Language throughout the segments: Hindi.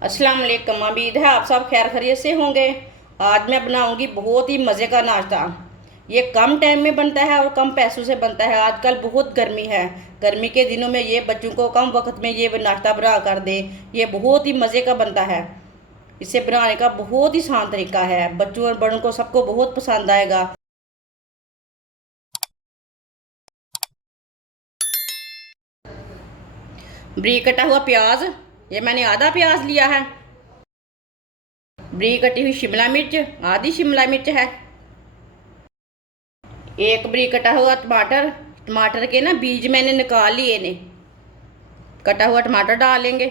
अस्सलाम वालेकुम। उम्मीद है आप सब खैर खैरियत से होंगे। आज मैं बनाऊंगी बहुत ही मज़े का नाश्ता। ये कम टाइम में बनता है और कम पैसों से बनता है। आजकल बहुत गर्मी है, गर्मी के दिनों में ये बच्चों को कम वक्त में ये नाश्ता बना कर दे, ये बहुत ही मज़े का बनता है। इसे बनाने का बहुत ही आसान तरीका है, बच्चों और बड़ों को सबको बहुत पसंद आएगा। बरीक कटा हुआ प्याज, ये मैंने आधा प्याज लिया है। बरीक कटी हुई शिमला मिर्च, आधी शिमला मिर्च है। एक बरीक कटा हुआ टमाटर, टमाटर के ना बीज मैंने निकाल लिए ने। कटा हुआ टमाटर डालेंगे।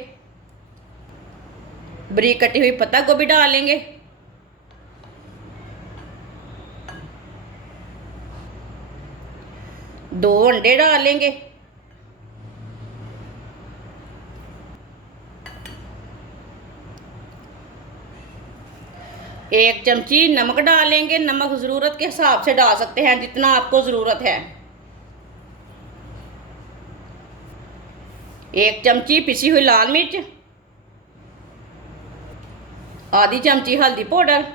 बरीक कटी हुई पत्ता गोभी डालेंगे। दो अंडे डालेंगे। एक चमची नमक डालेंगे। नमक ज़रूरत के हिसाब से डाल सकते हैं, जितना आपको ज़रूरत है। एक चमची पिसी हुई लाल मिर्च, आधी चमची हल्दी पाउडर,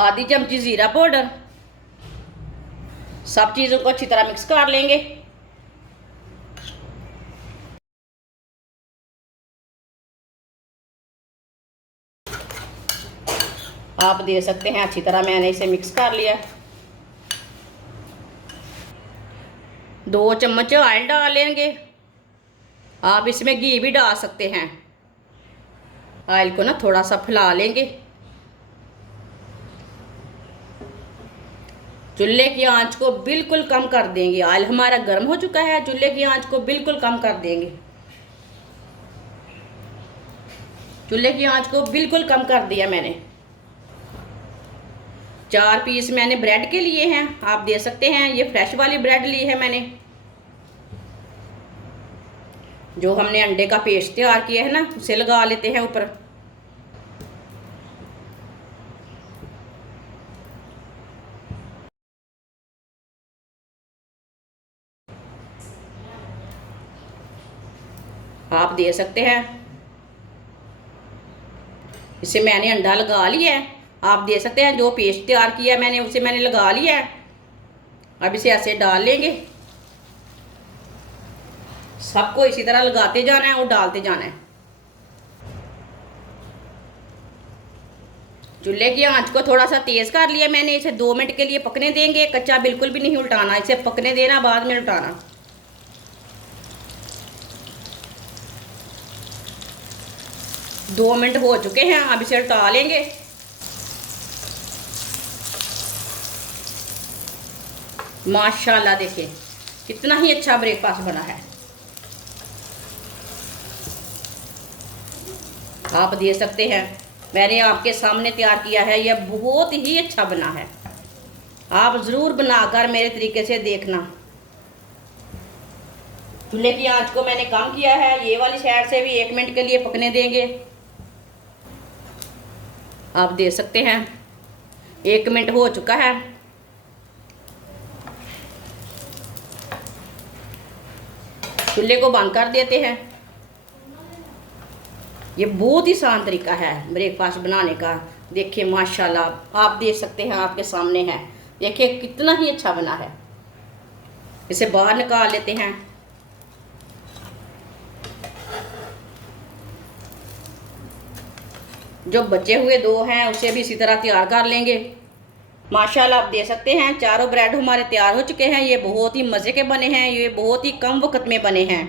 आधी चमची ज़ीरा पाउडर। सब चीज़ों को अच्छी तरह मिक्स कर लेंगे। आप दे सकते हैं, अच्छी तरह मैंने इसे मिक्स कर लिया। 2 चम्मच ऑयल डाल लेंगे। आप इसमें घी भी डाल सकते हैं। ऑयल को ना थोड़ा सा फैला लेंगे। चूल्हे की आंच को बिल्कुल कम कर देंगे। ऑयल हमारा गर्म हो चुका है, चूल्हे की आंच को बिल्कुल कम कर देंगे। चूल्हे की आंच को बिल्कुल कम कर दिया मैंने। 4 पीस मैंने ब्रेड के लिए हैं, आप दे सकते हैं। ये फ्रेश वाली ब्रेड ली है मैंने। जो हमने अंडे का पेस्ट तैयार किया है ना, उसे लगा लेते हैं ऊपर। आप दे सकते हैं। इसे मैंने अंडा लगा लिया है। आप दे सकते हैं, जो पेस्ट तैयार किया मैंने उसे मैंने लगा लिया है। अब इसे ऐसे डाल लेंगे। सबको इसी तरह लगाते जाना है और डालते जाना है। चूल्हे की आंच को थोड़ा सा तेज कर लिया मैंने। इसे 2 मिनट के लिए पकने देंगे। कच्चा बिल्कुल भी नहीं उल्टाना, इसे पकने देना, बाद में उल्टाना। दो मिनट हो चुके हैं, अब इसे उल्टा लेंगे। माशाल्लाह, देखिए कितना ही अच्छा ब्रेकफास्ट बना है। आप दे सकते हैं, मैंने आपके सामने तैयार किया है, यह बहुत ही अच्छा बना है। आप ज़रूर बनाकर मेरे तरीके से देखना। चूल्हे की आंच को मैंने कम किया है। ये वाली साइड से भी 1 मिनट के लिए पकने देंगे। आप दे सकते हैं, 1 मिनट हो चुका है। चूल्हे को बंद कर देते हैं। ये बहुत ही आसान तरीका है ब्रेकफास्ट बनाने का। देखिए माशाल्लाह, आप देख सकते हैं, आपके सामने है। देखिए कितना ही अच्छा बना है। इसे बाहर निकाल लेते हैं। जो बचे हुए 2 हैं उसे भी इसी तरह तैयार कर लेंगे। माशाल्लाह, आप दे सकते हैं, चारों ब्रेड हमारे तैयार हो चुके हैं। ये बहुत ही मज़े के बने हैं, ये बहुत ही कम वक्त में बने हैं।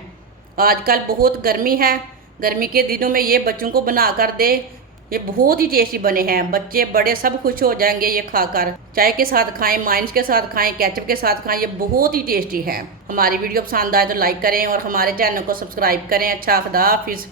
आजकल बहुत गर्मी है, गर्मी के दिनों में ये बच्चों को बना कर दे, ये बहुत ही टेस्टी बने हैं। बच्चे बड़े सब खुश हो जाएंगे ये खाकर। चाय के साथ खाएं, माइन्स के साथ खाएं, केचप के साथ खाएं, ये बहुत ही टेस्टी है। हमारी वीडियो पसंद आए तो लाइक करें और हमारे चैनल को सब्सक्राइब करें। अच्छा, खुदा हाफिज़।